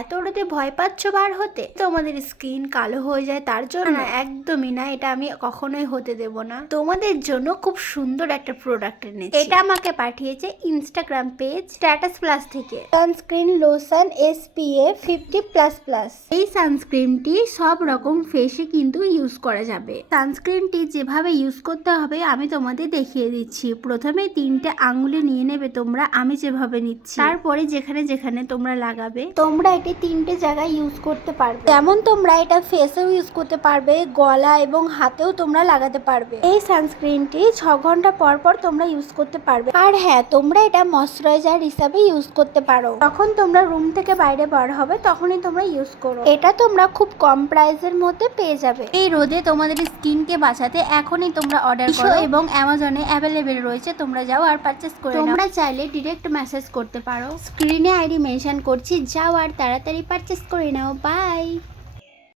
এত রোদে ভয় পাচ্ছ বার হতে? তোমাদের স্কিন কালো হয়ে যায় তার জন্য? না, একদমই না, এটা আমি কখনোই হতে দেব না। তোমাদের জন্য খুব সুন্দর একটা প্রোডাক্ট এনেছি। এটা আমাকে পাঠিয়েছে ইনস্টাগ্রাম পেজ স্ট্যাটাস প্লাস থেকে। Sunscreen lotion SPF 50++। এই সানস্ক্রিনটি সব রকম ফেসে কিন্তু ইউজ করা যাবে। সানস্ক্রিনটি যেভাবে ইউজ করতে হবে আমি তোমাদের দেখিয়ে দিচ্ছি। প্রথমে 3টে আঙ্গুলে নিয়ে নেবে তোমরা, আমি যেভাবে নিচ্ছি। তারপরে যেখানে যেখানে তোমরা লাগাবে, তোমরা এটি 3টে জায়গায় ইউজ করতে পারবে। যেমন তোমরা এটা ফেসেও ইউজ করতে পারবে, গলা এবং হাতেও তোমরা লাগাতে পারবে। এই সানস্ক্রিনটি 6 ঘন্টা পর পর তোমরা ইউজ করতে পারবে। আর হ্যাঁ, তোমরা এটা ময়শ্চারাইজার হিসাবে ইউজ করতে পারো। যখন তোমরা রুম থেকে বাইরে বার হবে তখনই তোমরা ইউজ করো। এটা তোমরা খুব কম প্রাইসের মধ্যে পেয়ে যাবে। এই রোদে তোমাদের স্কিনকে বাঁচাতে এখনই তোমরা অর্ডার করো এবং অ্যামাজনে অ্যাভেলেবেল রয়েছে, তোমরা যাও আর পারচেজ করে নাও। তোমরা চাইলে ডিরেক্ট মেসেজ করতে পারো, স্ক্রিনে আইডি মেনশন করছি, যাও আর তাড়াতাড়ি পারচেজ করে নাও। বাই।